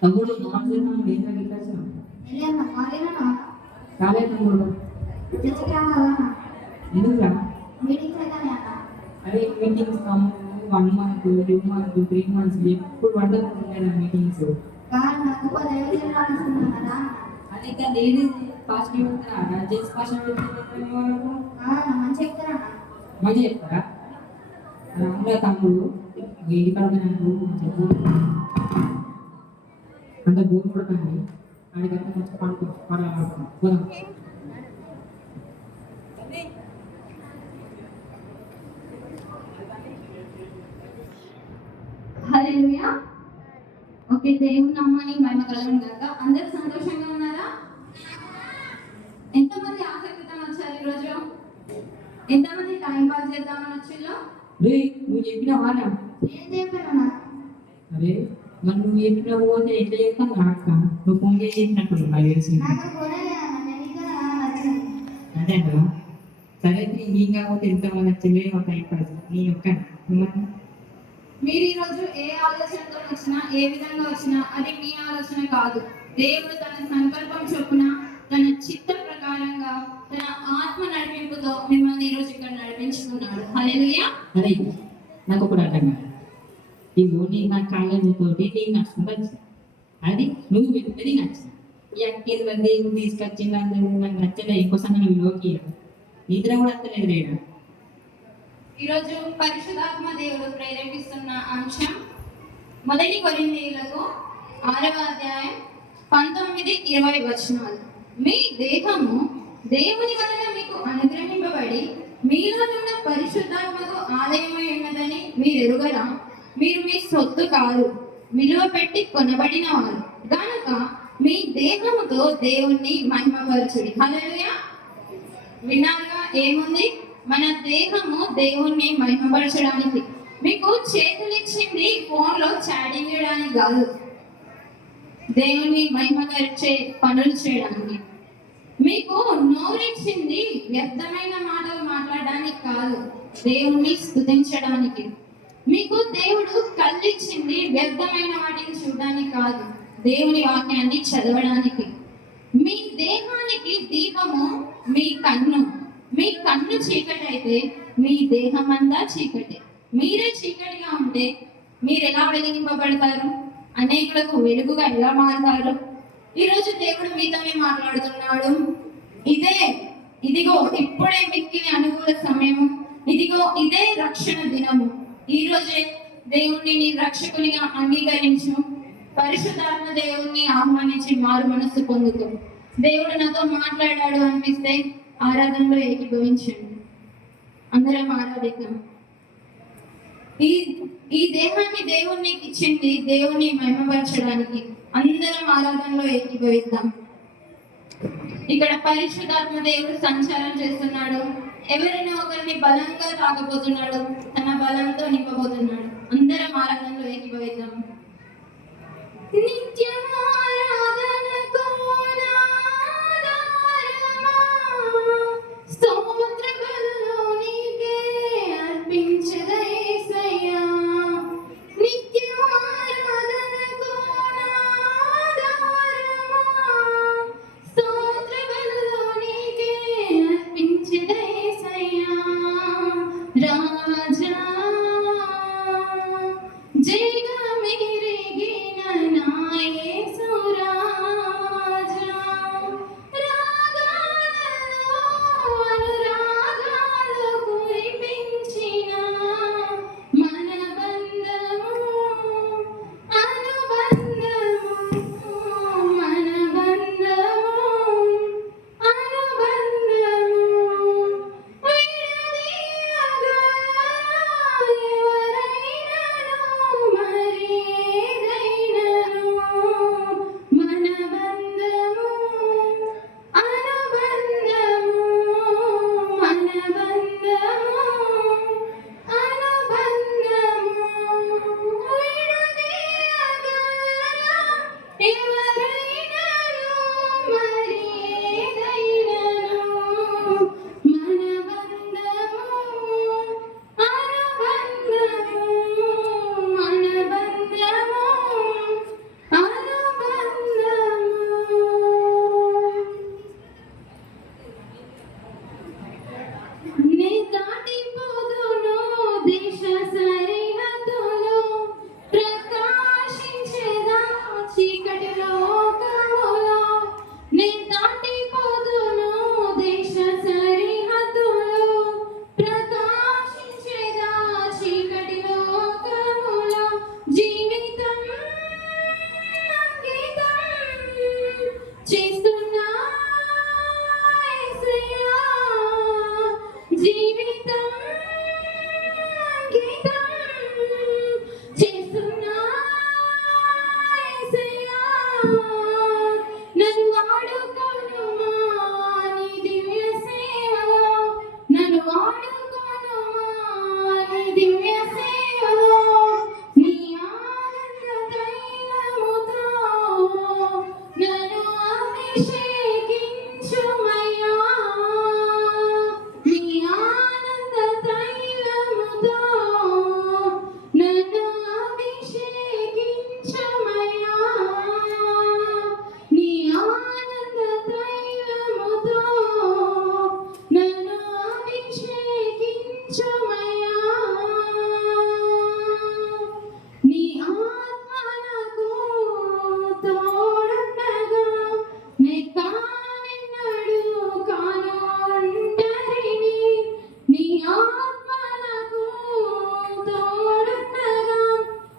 తమ్ముడు మాట్లాడుతున్నాం నేను తగ్గిస్తాను కాలే తమ్ముడు ఎందుకురా అదే మీటింగ్స్ 1 month 2 months 3 months ఎప్పుడు పడతాను మీటింగ్స్ అదే ఇంకా లేడీస్ ఫాస్ట్ చెప్తారా జెంట్స్ ఫాస్ట్ మంచిగా చెప్తారా అవునా తమ్ముడు ఇంటి కాడ నాకు చెప్పు అంత బోర్ కొడతాను ఆడికంతా మంచి పోదాం హల్లెలూయా. ఓకే, దేవుని నామానికి మహిమ కలుగును గాక. అందరూ సంతోషంగా ఉన్నారా? ఎంతమంది ఆసక్తితో వచ్చారు ఈరోజు? ఎంతమంది టైం పాస్ చేద్దామని వచ్చిందో? నువ్వు చెప్పిన వాట ఏం చెప్పాను? అరే మరి నువ్వు చెప్పిన పోతే ఎట్లా చెప్తాను అక్క నువ్వు ఫోన్ చేసినట్టు నాకు తెలిసి అంతేనా? సరే నీ కాకపోతే ఎంతమంది వచ్చిందే ఒక నీ యొక్క మీరు ఈరోజు ఏ ఆలోచనతో వచ్చినా ఏ విధంగా వచ్చినా అది మీ ఆలోచన కాదు. దేవుడు తన సంకల్పం చొప్పున తన చిత్త ప్రకారంగా తన ఆత్మ నడిపింపుతో మిమ్మల్ని ఈరోజు ఇక్కడ నడిపించుకున్నాడు. హల్లెలూయా. అరే నాకు ఒకటి అర్థం కాదు ఈ ఓని నా కాలేజీతోటి నీకు నచ్చుకుంటా అది నువ్వు చెప్పేది నచ్చింది ఈ అక్కిది దేవుడు తీసుకొచ్చింది నాకు నచ్చలే ఇంకోసారి నువ్వు యోగి నిద్ర కూడా వస్తలేదు రేడు. ఈరోజు పరిశుద్ధాత్మ దేవుడు ప్రేరేపిస్తున్న అంశం 1 కొరింథీయులకు 6వ అధ్యాయం 19-20 వచనాలు. మీ దేహము దేవుని వలన మీకు అనుగ్రహింపబడి మీలో ఉన్న పరిశుద్ధాత్మకు ఆలయమై ఉన్నదని మీరు ఎరుగరా? మీరు మీ సొత్తు కాదు, విలువ పెట్టి కొనబడిన వారు కనుక మీ దేహముతో దేవుణ్ణి మహిమపరచుడి. హల్లెలూయా. విన్నారుగా ఏముంది? మన దేహము దేవుణ్ణి మహిమపరచడానికి. మీకు చేతులు ఇచ్చింది ఫోన్లో చాటింగ్ చేయడానికి కాదు, దేవుణ్ణి మహిమపరిచే పనులు చేయడానికి. మీకు నోరిచ్చింది వ్యర్థమైన మాటలు మాట్లాడడానికి కాదు, దేవుణ్ణి స్తుతించడానికి. మీకు దేవుడు కళ్ళిచ్చింది వ్యర్థమైన వాటిని చూడడానికి కాదు, దేవుని వాక్యాన్ని చదవడానికి. మీ దేహానికి దీపము మీ కన్ను. మీ కన్ను చీకటి అయితే మీ దేహం అంతా చీకటి. మీరే చీకటిగా ఉంటే మీరు ఎలా వెలిగింపబడతారు? అనేకులకు వెలుగుగా ఎలా మారుతారు? ఈరోజు దేవుడు మీతోనే మాట్లాడుతున్నాడు. ఇదిగో ఇప్పుడే మిక్కిలి అనుకూల సమయము, ఇదిగో ఇదే రక్షణ దినము. ఈ రోజే దేవుణ్ణి నీ రక్షకునిగా అంగీకరించు. పరిశుద్ధాత్మ దేవుణ్ణి ఆహ్వానించి మారు మనస్సు పొందుతూ దేవుడు నాతో మాట్లాడాడు అనిపిస్తే ఆరాధనలో ఏకీభవించండి. అందరం ఆరాధిద్దాం. ఈ దేహాన్ని దేవుణ్ణి ఇచ్చింది దేవుణ్ణి మహిమపరచడానికి. అందరం ఆరాధనలో ఏకీభవిద్దాం. ఇక్కడ పరిశుద్ధాత్మ దేవుడు సంచారం చేస్తున్నాడు. ఎవరైనా ఒకరిని బలంగా తాగబోతున్నాడు, తన బలంతో నింపబోతున్నాడు. అందరం ఆరాధనలో ఏకీభవిద్దాం. నిత్యమారాధనకు నాదారమా, స్తోత్ర బలులు నీకే అర్పించెదా యేసయ్యా. నిత్యమారాధనకు నాదారమా, స్తోత్ర బలులు నీకే అర్పించెదా యేసయ్యా. రాజా జయగా మెరిగిన నాయ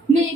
నీ